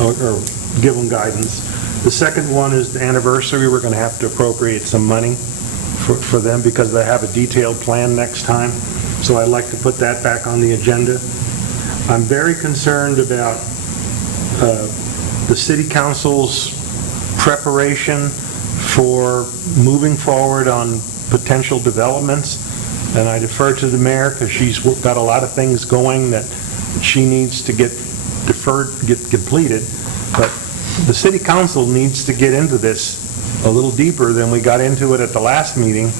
or give them guidance. The second one is the anniversary. We're going to have to appropriate some money for them, because they have a detailed plan next time. So I'd like to put that back on the agenda. I'm very concerned about the city council's preparation for moving forward on potential developments, and I defer to the mayor, because she's got a lot of things going that she needs to get completed. But the city council needs to get into this a little deeper than we got into it at the last meeting.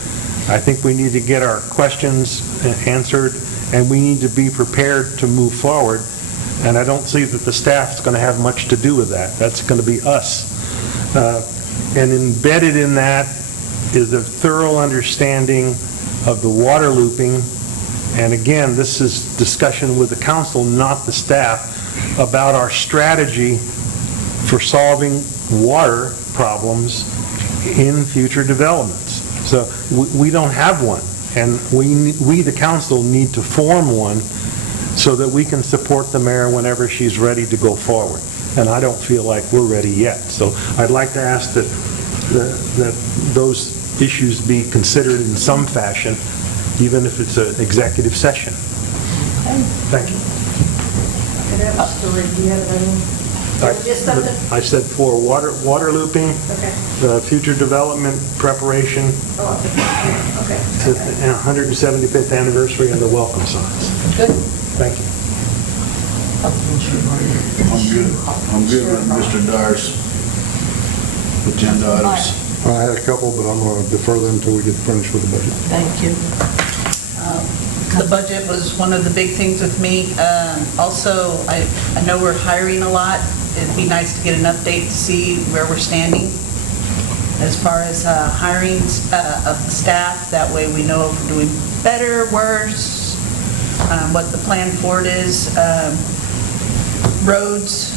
I think we need to get our questions answered, and we need to be prepared to move forward. And I don't see that the staff's going to have much to do with that. That's going to be us. And embedded in that is a thorough understanding of the water looping. And again, this is discussion with the council, not the staff, about our strategy for solving water problems in future developments. So we don't have one, and we, the council, need to form one so that we can support the mayor whenever she's ready to go forward. And I don't feel like we're ready yet. So I'd like to ask that those issues be considered in some fashion, even if it's an executive session. Thank you. Do you have any? Just something? I said 4, water looping, Okay. future development preparation, Oh, okay. the 175th anniversary, and the welcome signs. Good. Thank you. I'm good with Mr. Dyer's agenda items. I had a couple, but I'm going to defer them until we get finished with the budget. Thank you. The budget was one of the big things with me. Also, I know we're hiring a lot. It'd be nice to get an update to see where we're standing as far as hiring of the staff. That way we know if we're doing better, worse, what the plan for it is. Roads,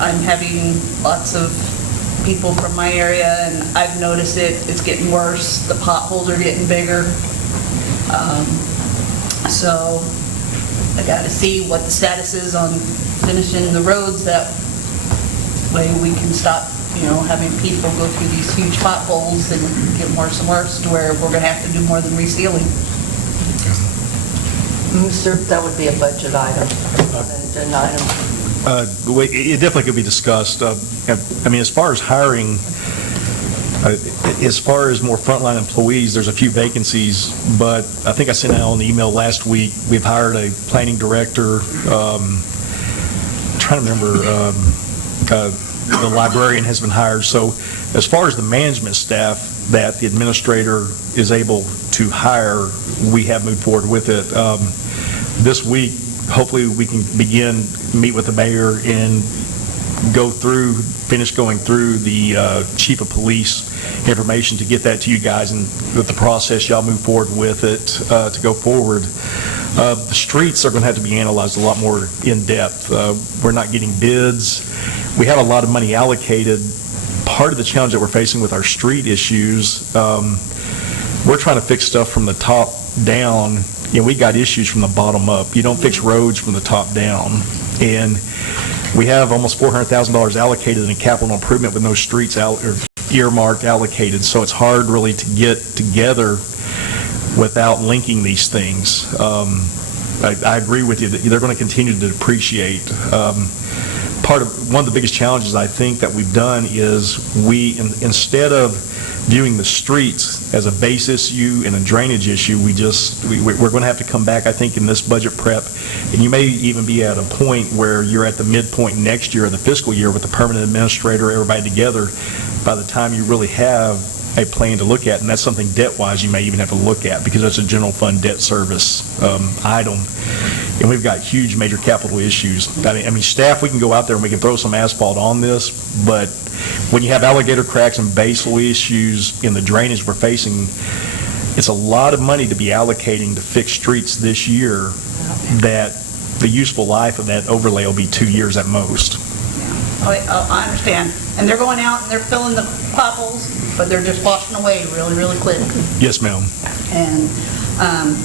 I'm having lots of people from my area, and I've noticed it's getting worse. The potholes are getting bigger. So I got to see what the status is on finishing the roads. That way we can stop, having people go through these huge potholes and get worse and worse to where we're going to have to do more than resealing. Sir, that would be a budget item, not an agenda item. It definitely could be discussed. I mean, as far as hiring, as far as more frontline employees, there's a few vacancies, but I think I sent out an email last week. We've hired a planning director. I'm trying to remember, the librarian has been hired. So as far as the management staff, that the administrator is able to hire, we have moved forward with it. This week, hopefully, we can meet with the mayor and finish going through the chief of police information to get that to you guys, and with the process, y'all move forward with it to go forward. The streets are going to have to be analyzed a lot more in depth. We're not getting bids. We have a lot of money allocated. Part of the challenge that we're facing with our street issues, we're trying to fix stuff from the top down. We got issues from the bottom up. You don't fix roads from the top down. And we have almost $400,000 allocated in capital improvement with no streets earmarked, allocated. So it's hard really to get together without linking these things. I agree with you that they're going to continue to depreciate. One of the biggest challenges I think that we've done is instead of viewing the streets as a base issue and a drainage issue, we're going to have to come back, I think, in this budget prep, and you may even be at a point where you're at the midpoint next year of the fiscal year with the permanent administrator, everybody together, by the time you really have a plan to look at, and that's something debt-wise you may even have to look at, because that's a general fund debt service item, and we've got huge major capital issues. I mean, staff, we can go out there and we can throw some asphalt on this, but when you have alligator cracks and basal issues in the drainage we're facing, it's a lot of money to be allocating to fix streets this year that the useful life of that overlay will be 2 years at most. I understand. And they're going out and they're filling the potholes, but they're just washing away really, really quick. Yes, ma'am. And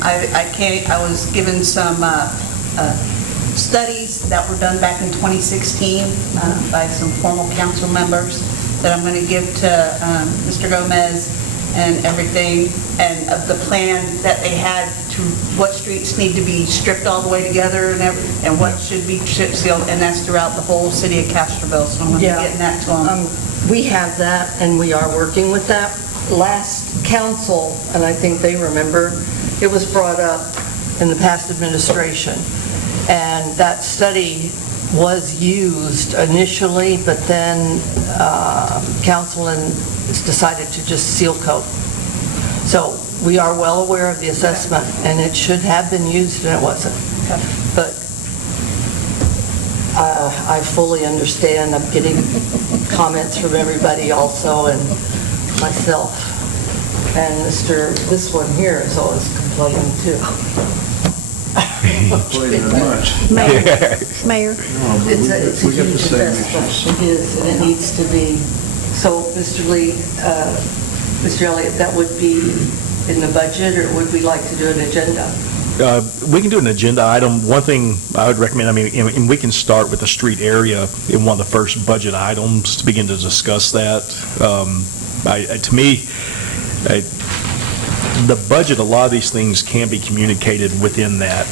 I was given some studies that were done back in 2016 by some formal council members that I'm going to give to Mr. Gomez and everything, and of the plan that they had to what streets need to be stripped all the way together and what should be chip sealed, and that's throughout the whole city of Castroville. So I'm going to be getting that to them. We have that, and we are working with that. Last council, and I think they remember, it was brought up in the past administration, and that study was used initially, but then council decided to just seal coat. So we are well aware of the assessment, and it should have been used, and it wasn't. But I fully understand. I'm getting comments from everybody also, and myself. And this one here is always complaining too. Mayor? It's a huge investment. It is, and it needs to be. So, Mr. Lee, Mr. Elliott, that would be in the budget, or would we like to do an agenda? We can do an agenda item. One thing I would recommend, and we can start with the street area in one of the first budget items to begin to discuss that. To me, the budget, a lot of these things can be communicated within that.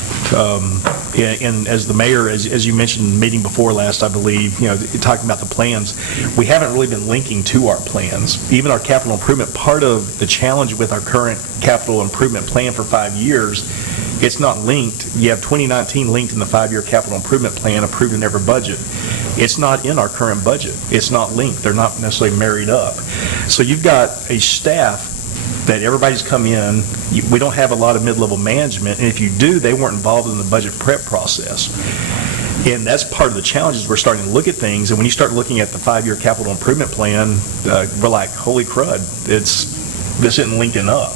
And as the mayor, as you mentioned in the meeting before last, I believe, talking about the plans, we haven't really been linking to our plans. Even our capital improvement, part of the challenge with our current capital improvement plan for 5 years, it's not linked. You have 2019 linked in the 5-year capital improvement plan approved in every budget. It's not in our current budget. It's not linked. They're not necessarily married up. So you've got a staff that everybody's come in. We don't have a lot of mid-level management, and if you do, they weren't involved in the budget prep process. And that's part of the challenges. We're starting to look at things, and when you start looking at the 5-year capital improvement plan, we're like, holy crud, this isn't linking up.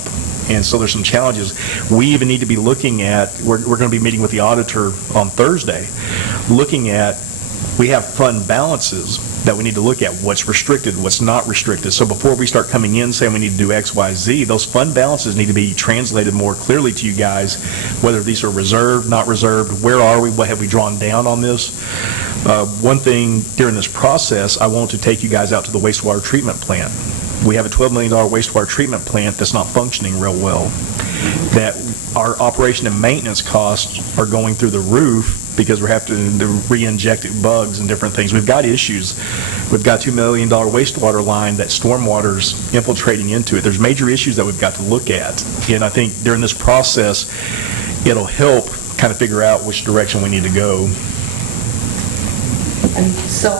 And so there's some challenges. We even need to be looking at, we're going to be meeting with the auditor on Thursday, looking at, we have fund balances that we need to look at, what's restricted, what's not restricted. So before we start coming in saying we need to do X, Y, Z, those fund balances need to be translated more clearly to you guys, whether these are reserved, not reserved, where are we, what have we drawn down on this. One thing during this process, I want to take you guys out to the wastewater treatment plant. We have a $12 million wastewater treatment plant that's not functioning real well. That our operation and maintenance costs are going through the roof because we're having to re-inject bugs and different things. We've got issues. We've got a $2 million wastewater line that stormwater's infiltrating into it. There's major issues that we've got to look at. And I think during this process, it'll help kind of figure out which direction we need to go. And so,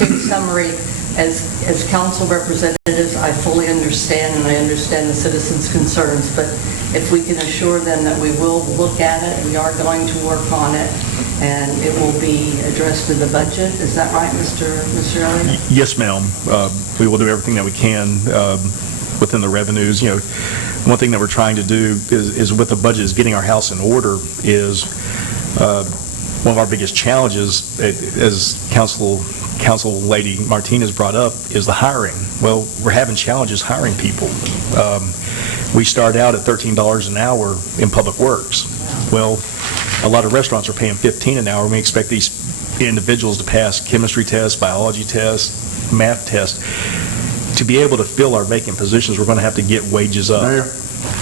in summary, as council representatives, I fully understand, and I understand the citizens' concerns, but if we can assure them that we will look at it, we are going to work on it, and it will be addressed in the budget, is that right, Mr. Elliott? Yes, ma'am. We will do everything that we can within the revenues. You know, one thing that we're trying to do is with the budget is getting our house in order is one of our biggest challenges, as Council Lady Martinez brought up, is the hiring. Well, we're having challenges hiring people. We start out at $13 an hour in Public Works. Well, a lot of restaurants are paying $15 an hour. We expect these individuals to pass chemistry tests, biology tests, math tests. To be able to fill our vacant positions, we're going to have to get wages up. Mayor,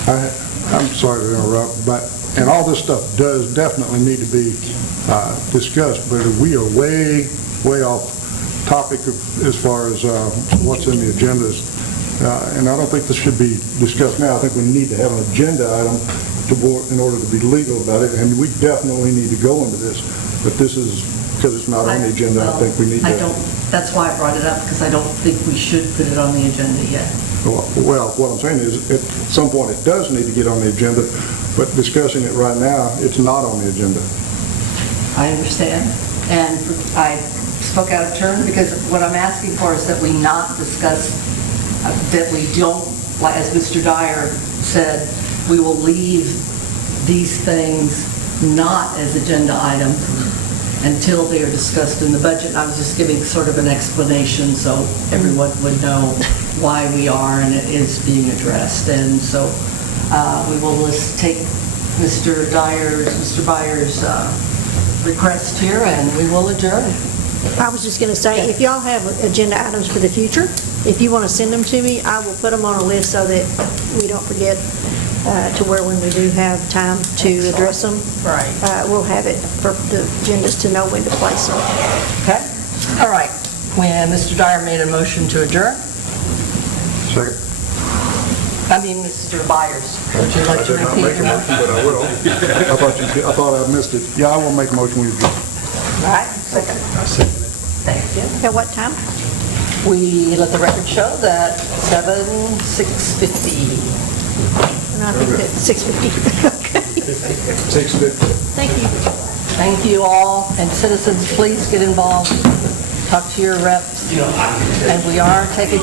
I'm sorry to interrupt, but, and all this stuff does definitely need to be discussed, but we are way off topic as far as what's in the agendas. And I don't think this should be discussed now. I think we need to have an agenda item in order to be legal about it, and we definitely need to go into this. But this is, because it's not on the agenda, I think we need to... That's why I brought it up, because I don't think we should put it on the agenda yet. Well, what I'm saying is, at some point, it does need to get on the agenda, but discussing it right now, it's not on the agenda. I understand, and I spoke out of turn, because what I'm asking for is that we not discuss, that we don't, as Mr. Dyer said, we will leave these things not as agenda items until they are discussed in the budget. I was just giving sort of an explanation so everyone would know why we are and it is being addressed. And so we will take Mr. Byers' request here and we will adjourn. I was just going to say, if y'all have agenda items for the future, if you want to send them to me, I will put them on a list so that we don't forget to where when we do have time to address them, we'll have it for the agendas to know when to place them. Okay? All right. When Mr. Dyer made a motion to adjourn. Second. I mean, Mr. Byers. Would you like to I did not repeat make a your motion, but I will. I thought I missed it. Yeah, I will make a motion. All right, second. Thank you. At what time? We let the record show that 6:50. I think that's 6:50. Okay. 6:50. Thank you. Thank you all, and citizens, please get involved. Talk to your reps. And we are taking